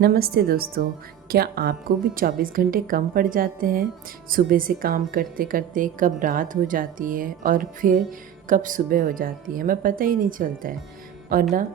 नमस्ते दोस्तों। क्या आपको भी 24 घंटे कम पड़ जाते हैं? सुबह से काम करते करते कब रात हो जाती है और फिर कब सुबह हो जाती है, हमें पता ही नहीं चलता है। और ना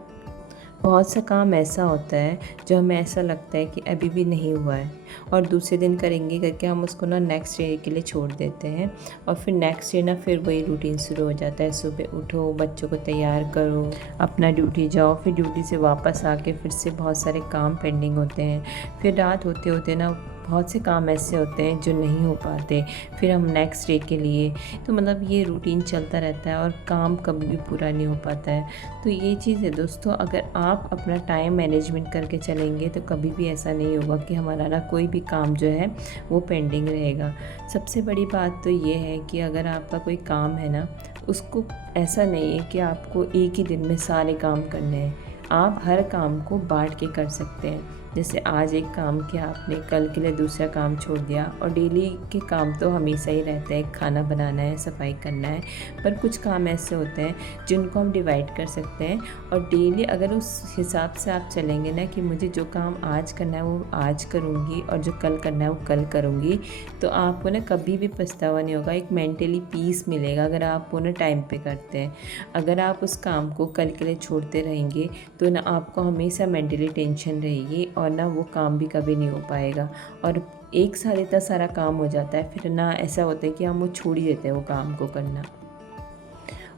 बहुत सा काम ऐसा होता है जो हमें ऐसा लगता है कि अभी भी नहीं हुआ है और दूसरे दिन करेंगे करके हम उसको ना नेक्स्ट डे के लिए छोड़ देते हैं। और फिर नेक्स्ट डे ना फिर वही रूटीन शुरू हो जाता है। सुबह उठो, बच्चों को तैयार करो, अपना ड्यूटी जाओ, फिर ड्यूटी से वापस आके फिर से बहुत सारे काम पेंडिंग होते हैं। फिर रात होते होते ना बहुत से काम ऐसे होते हैं जो नहीं हो पाते, फिर हम नेक्स्ट डे के लिए, तो मतलब ये रूटीन चलता रहता है और काम कभी भी पूरा नहीं हो पाता है। तो ये चीज़ है दोस्तों, अगर आप अपना टाइम मैनेजमेंट करके चलेंगे तो कभी भी ऐसा नहीं होगा कि हमारा ना कोई भी काम जो है वो पेंडिंग रहेगा। सबसे बड़ी बात तो ये है कि अगर आपका कोई काम है ना, उसको ऐसा नहीं है कि आपको एक ही दिन में सारे काम करने हैं। आप हर काम को बांट के कर सकते हैं। जैसे आज एक काम किया आपने, कल के लिए दूसरा काम छोड़ दिया। और डेली के काम तो हमेशा ही रहते हैं, खाना बनाना है, सफाई करना है। पर कुछ काम ऐसे होते हैं जिनको हम डिवाइड कर सकते हैं। और डेली अगर उस हिसाब से आप चलेंगे ना कि मुझे जो काम आज करना है वो आज करूँगी और जो कल करना है वो कल करूँगी, तो आपको ना कभी भी पछतावा नहीं होगा। एक मेंटली पीस मिलेगा अगर आप वो ना टाइम पे करते हैं। अगर आप उस काम को कल के लिए छोड़ते रहेंगे तो ना आपको हमेशा मेंटली टेंशन रहेगी और ना वो काम भी कभी नहीं हो पाएगा। और एक साथ इतना सारा काम हो जाता है, फिर ना ऐसा होता है कि हम वो छोड़ ही देते हैं वो काम को करना।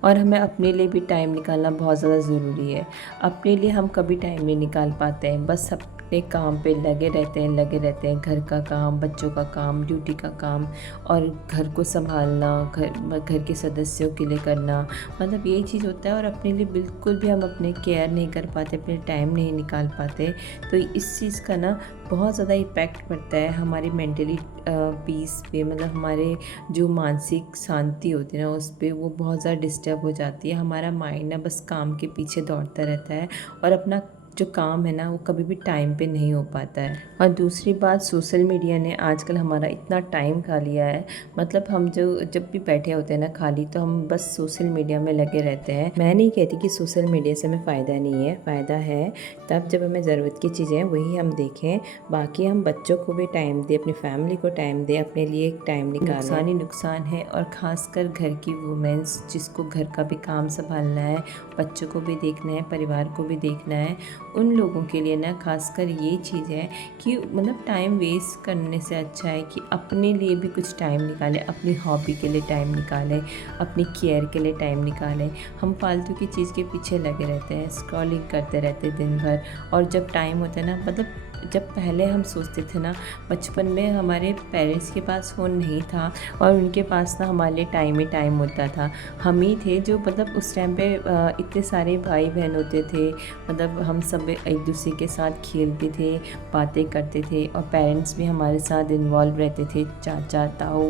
और हमें अपने लिए भी टाइम निकालना बहुत ज़्यादा ज़रूरी है। अपने लिए हम कभी टाइम नहीं निकाल पाते हैं, बस अपने काम पे लगे रहते हैं। घर का काम, बच्चों का काम, ड्यूटी का काम और घर को संभालना, घर के सदस्यों के लिए करना, मतलब यही चीज़ होता है। और अपने लिए बिल्कुल भी हम अपने केयर नहीं कर पाते, अपने टाइम नहीं निकाल पाते। तो इस चीज़ का ना बहुत ज़्यादा इफ़ेक्ट पड़ता है हमारी मेंटली पीस पे, मतलब हमारे जो मानसिक शांति होती है ना उस पे वो बहुत ज़्यादा डिस्टर्ब हो जाती है। हमारा माइंड ना बस काम के पीछे दौड़ता रहता है और अपना जो काम है ना वो कभी भी टाइम पे नहीं हो पाता है। और दूसरी बात, सोशल मीडिया ने आजकल हमारा इतना टाइम खा लिया है। मतलब हम जब भी बैठे होते हैं ना खाली, तो हम बस सोशल मीडिया में लगे रहते हैं। मैं नहीं कहती कि सोशल मीडिया से हमें फ़ायदा नहीं है, फ़ायदा है। तब जब हमें ज़रूरत की चीज़ें हैं वही हम देखें, बाकी हम बच्चों को भी टाइम दें, अपनी फैमिली को टाइम दें, अपने लिए एक टाइम निकालें। नुकसान ही नुकसान है। और ख़ासकर घर की वुमेन्स जिसको घर का भी काम संभालना है, बच्चों को भी देखना है, परिवार को भी देखना है, उन लोगों के लिए ना खासकर ये चीज़ है कि मतलब टाइम वेस्ट करने से अच्छा है कि अपने लिए भी कुछ टाइम निकालें, अपनी हॉबी के लिए टाइम निकालें, अपनी केयर के लिए टाइम निकालें। हम फालतू की चीज़ के पीछे लगे रहते हैं, स्क्रॉलिंग करते रहते हैं दिन भर। और जब टाइम होता है ना, मतलब जब पहले हम सोचते थे ना, बचपन में हमारे पेरेंट्स के पास फ़ोन नहीं था और उनके पास ना हमारे लिए टाइम ही टाइम होता था। हम ही थे जो मतलब उस टाइम पे इतने सारे भाई बहन होते थे, मतलब हम सब एक दूसरे के साथ खेलते थे, बातें करते थे और पेरेंट्स भी हमारे साथ इन्वॉल्व रहते थे। चाचा, ताऊ,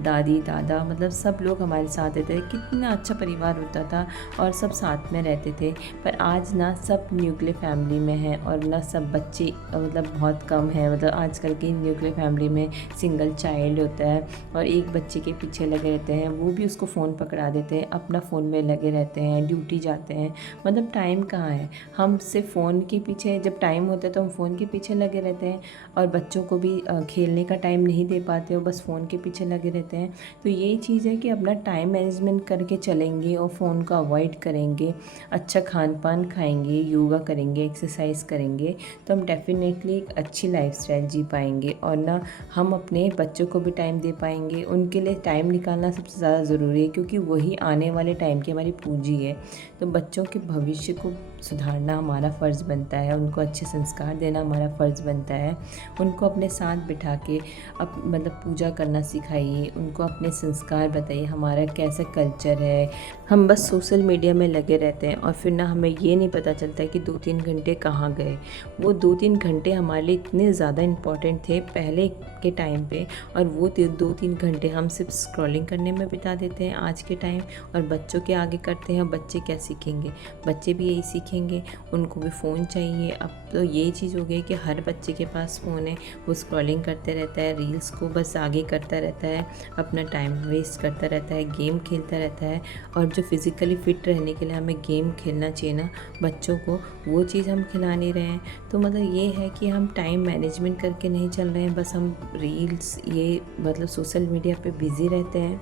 दादी, दादा, मतलब सब लोग हमारे साथ रहते थे। कितना अच्छा परिवार होता था और सब साथ में रहते थे। पर आज ना सब न्यूक्लियर फैमिली में है और ना सब बच्चे मतलब बहुत कम है। मतलब आजकल की न्यूक्लियर फैमिली में सिंगल चाइल्ड होता है और एक बच्चे के पीछे लगे रहते हैं, वो भी उसको फ़ोन पकड़ा देते हैं, अपना फ़ोन में लगे रहते हैं, ड्यूटी जाते हैं। मतलब टाइम कहाँ है? हम सिर्फ फ़ोन के पीछे, जब टाइम होता है तो हम फ़ोन के पीछे लगे रहते हैं और बच्चों को भी खेलने का टाइम नहीं दे पाते हो, बस फ़ोन के पीछे लगे रहते हैं। तो यही चीज़ है कि अपना टाइम मैनेजमेंट करके चलेंगे और फ़ोन को अवॉइड करेंगे, अच्छा खान पान खाएंगे, योगा करेंगे, एक्सरसाइज करेंगे, तो हम डेफिनेटली एक अच्छी लाइफस्टाइल जी पाएंगे। और ना हम अपने बच्चों को भी टाइम दे पाएंगे। उनके लिए टाइम निकालना सबसे ज़्यादा ज़रूरी है क्योंकि वही आने वाले टाइम की हमारी पूंजी है। तो बच्चों के भविष्य को सुधारना हमारा फ़र्ज़ बनता है, उनको अच्छे संस्कार देना हमारा फ़र्ज़ बनता है। उनको अपने साथ बिठा के मतलब पूजा करना सिखाइए, उनको अपने संस्कार बताइए, हमारा कैसा कल्चर है। हम बस सोशल मीडिया में लगे रहते हैं और फिर ना हमें ये नहीं पता चलता है कि 2-3 घंटे कहाँ गए। वो 2-3 घंटे हमारे लिए इतने ज़्यादा इम्पॉर्टेंट थे पहले के टाइम पे, और वो 2-3 घंटे हम सिर्फ स्क्रॉलिंग करने में बिता देते हैं आज के टाइम, और बच्चों के आगे करते हैं। बच्चे क्या सीखेंगे? बच्चे भी यही सीखेंगे देखेंगे, उनको भी फ़ोन चाहिए। अब तो ये चीज़ हो गई कि हर बच्चे के पास फ़ोन है, वो स्क्रॉलिंग करते रहता है, रील्स को बस आगे करता रहता है, अपना टाइम वेस्ट करता रहता है, गेम खेलता रहता है। और जो फिज़िकली फ़िट रहने के लिए हमें गेम खेलना चाहिए ना बच्चों को, वो चीज़ हम खिला नहीं रहे हैं। तो मतलब ये है कि हम टाइम मैनेजमेंट करके नहीं चल रहे हैं, बस हम रील्स ये मतलब सोशल मीडिया पे बिज़ी रहते हैं।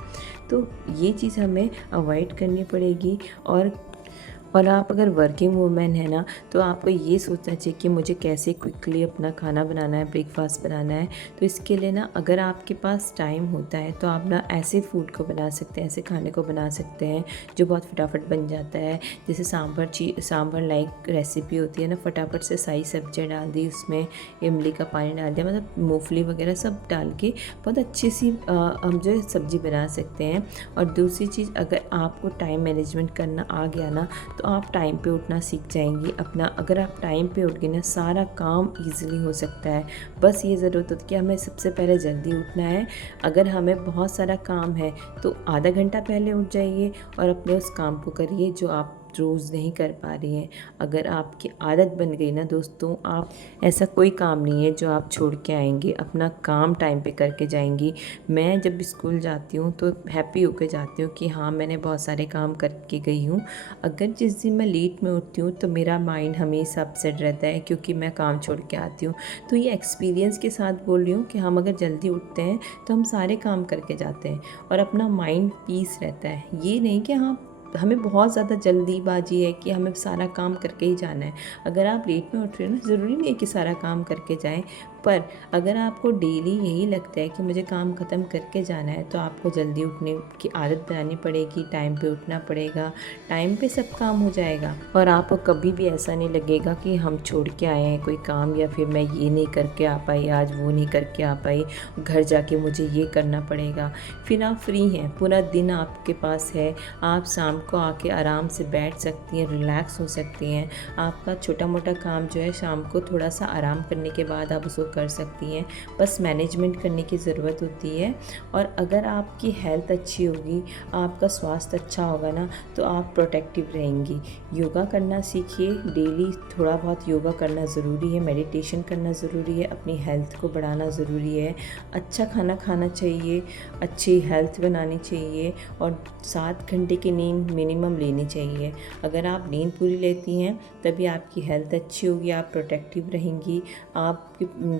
तो ये चीज़ हमें अवॉइड करनी पड़ेगी। और आप अगर वर्किंग वूमेन है ना, तो आपको ये सोचना चाहिए कि मुझे कैसे क्विकली अपना खाना बनाना है, ब्रेकफास्ट बनाना है। तो इसके लिए ना अगर आपके पास टाइम होता है तो आप ना ऐसे फूड को बना सकते हैं, ऐसे खाने को बना सकते हैं जो बहुत फटाफट बन जाता है। जैसे सांभर लाइक रेसिपी होती है ना, फटाफट से सारी सब्जियाँ डाल दी, उसमें इमली का पानी डाल दिया, मतलब मूंगफली वगैरह सब डाल के बहुत अच्छी सी हम जो है सब्ज़ी बना सकते हैं। और दूसरी चीज़, अगर आपको टाइम मैनेजमेंट करना आ गया ना, तो आप टाइम पे उठना सीख जाएंगी अपना। अगर आप टाइम पे उठ गए ना, सारा काम इजीली हो सकता है। बस ये ज़रूरत होती है कि हमें सबसे पहले जल्दी उठना है। अगर हमें बहुत सारा काम है तो आधा घंटा पहले उठ जाइए और अपने उस काम को करिए जो आप रोज़ नहीं कर पा रही हैं। अगर आपकी आदत बन गई ना दोस्तों, आप ऐसा कोई काम नहीं है जो आप छोड़ के आएंगे, अपना काम टाइम पे करके जाएंगी। मैं जब स्कूल जाती हूँ तो हैप्पी होकर जाती हूँ कि हाँ मैंने बहुत सारे काम करके गई हूँ। अगर जिस दिन मैं लेट में उठती हूँ तो मेरा माइंड हमेशा अपसेट रहता है, क्योंकि मैं काम छोड़ के आती हूँ। तो ये एक्सपीरियंस के साथ बोल रही हूँ कि हम अगर जल्दी उठते हैं तो हम सारे काम करके जाते हैं और अपना माइंड पीस रहता है। ये नहीं कि हाँ हमें बहुत ज़्यादा जल्दीबाजी है कि हमें सारा काम करके ही जाना है। अगर आप लेट में उठ रहे हो ना, ज़रूरी नहीं है कि सारा काम करके जाएं, पर अगर आपको डेली यही लगता है कि मुझे काम ख़त्म करके जाना है, तो आपको जल्दी उठने की आदत बनानी पड़ेगी, टाइम पे उठना पड़ेगा, टाइम पे सब काम हो जाएगा। और आपको कभी भी ऐसा नहीं लगेगा कि हम छोड़ के आए हैं कोई काम, या फिर मैं ये नहीं करके आ पाई आज, वो नहीं करके आ पाई, घर जाके मुझे ये करना पड़ेगा। फिर आप फ्री हैं, पूरा दिन आपके पास है, आप शाम को आके आराम से बैठ सकती हैं, रिलैक्स हो सकती हैं। आपका छोटा मोटा काम जो है शाम को थोड़ा सा आराम करने के बाद आप उसको कर सकती हैं। बस मैनेजमेंट करने की ज़रूरत होती है। और अगर आपकी हेल्थ अच्छी होगी, आपका स्वास्थ्य अच्छा होगा ना, तो आप प्रोटेक्टिव रहेंगी। योगा करना सीखिए, डेली थोड़ा बहुत योगा करना ज़रूरी है, मेडिटेशन करना ज़रूरी है, अपनी हेल्थ को बढ़ाना ज़रूरी है। अच्छा खाना खाना चाहिए, अच्छी हेल्थ बनानी चाहिए और 7 घंटे की नींद मिनिमम लेनी चाहिए। अगर आप नींद पूरी लेती हैं तभी आपकी हेल्थ अच्छी होगी, आप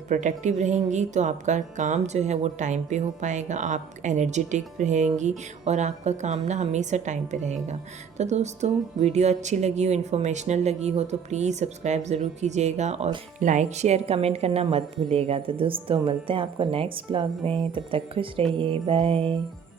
प्रोटेक्टिव रहेंगी तो आपका काम जो है वो टाइम पे हो पाएगा, आप एनर्जेटिक रहेंगी और आपका काम ना हमेशा टाइम पे रहेगा। तो दोस्तों, वीडियो अच्छी लगी हो, इन्फॉर्मेशनल लगी हो तो प्लीज़ सब्सक्राइब ज़रूर कीजिएगा और लाइक शेयर कमेंट करना मत भूलिएगा। तो दोस्तों, मिलते हैं आपको नेक्स्ट ब्लॉग में, तब तक खुश रहिए, बाय।